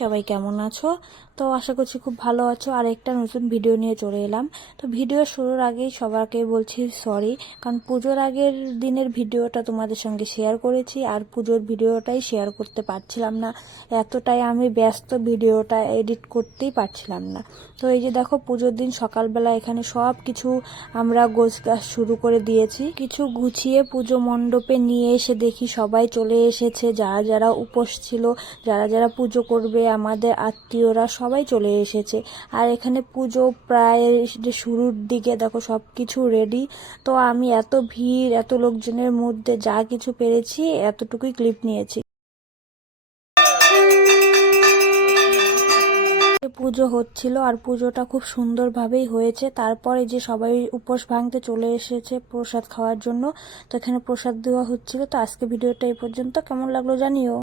সবাই কেমন আছো? তো আশা করছি খুব ভালো আছো। আর একটা নতুন ভিডিও নিয়ে চলে এলাম। তো ভিডিও শুরুর আগেই সবাইকে বলছি সরি, কারণ পুজোর আগের দিনের ভিডিওটা তোমাদের সঙ্গে শেয়ার করেছি আর পুজোর ভিডিওটাই শেয়ার করতে পারছিলাম না, এতটাই আমি ব্যস্ত ভিডিওটা এডিট করতেই পারছিলাম না। তো এই যে দেখো, পুজোর দিন সকালবেলা এখানে সব কিছু আমরা গোছগাছ শুরু করে দিয়েছি। কিছু গুছিয়ে পুজো মণ্ডপে নিয়ে এসে দেখি সবাই চলে এসেছে, যারা যারা উপোস ছিল, যারা যারা পুজো করবে, আমাদের আত্মীয়রা সবাই চলে এসেছে। আর এখানে পুজো প্রায় শুরুর দিকে, দেখো সব কিছু রেডি। তো আমি এত ভিড়, এত লোকজনের মধ্যে যা কিছু পেরেছি এতটুকুই ক্লিপ নিয়েছি। পুজো হচ্ছিল আর পুজোটা খুব সুন্দরভাবেই হয়েছে। তারপরে যে সবাই উপোস ভাঙতে চলে এসেছে প্রসাদ খাওয়ার জন্য, তো এখানে প্রসাদ দেওয়া হচ্ছিল। তো আজকে ভিডিওটা এই পর্যন্ত, কেমন লাগলো জানিও।